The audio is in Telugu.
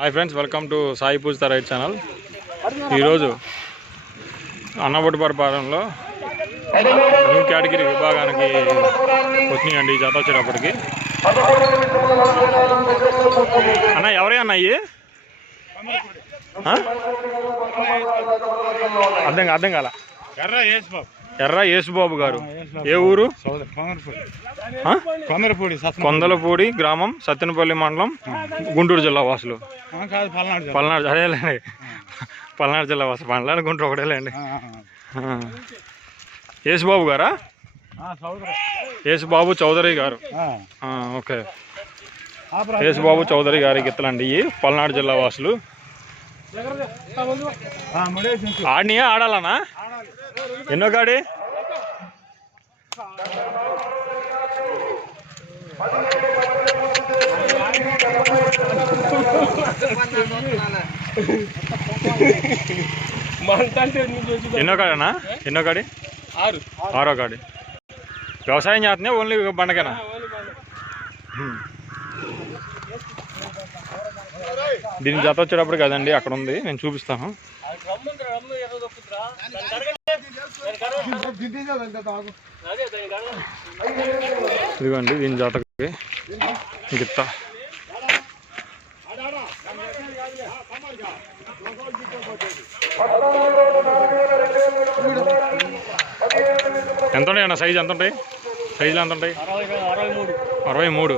Hi friends, welcome to Sai Pujitha right channel. ఈరోజు అన్నవొట్టిపరపాలెంలో న్యూ కేటగిరీ విభాగానికి వచ్చినాయండి ఈ జత వచ్చేటప్పటికి. అన్న ఎవరే అన్న అయ్యి? అర్థం కాల. ఎర్ర యేసుబాబు గారు. ఏ ఊరు? కొందలపూడి గ్రామం, సత్తెనపల్లి మండలం, గుంటూరు జిల్లా వాసులు. పల్నాడు అదేలేండి, పల్నాడు జిల్లా వాసులు. పల్నాడు గుంటూరు ఒకటేలేండి. యేసుబాబు గారా? యేసుబాబు చౌదరి గారు. ఓకే, యేసుబాబు చౌదరి గారి గిత్తలండి ఇవి. పల్నాడు జిల్లా వాసులు. ఆడినియా? ఆడాలనా? ఎన్నో కాడి? ఎన్నో కాడనా? ఎన్నో కాడి? ఆరో కాడి. వ్యవసాయం చేస్తున్నా ఓన్లీ బండకేనా? దీని జత వచ్చేటప్పుడు కదండి అక్కడ ఉంది, నేను చూపిస్తాను. ఇదిగోండి దీని జాతకి గిత్త. ఎంత ఉంటాయి అన్న సైజు? ఎంత ఉంటాయి సైజులు? ఎంత ఉంటాయి? 63.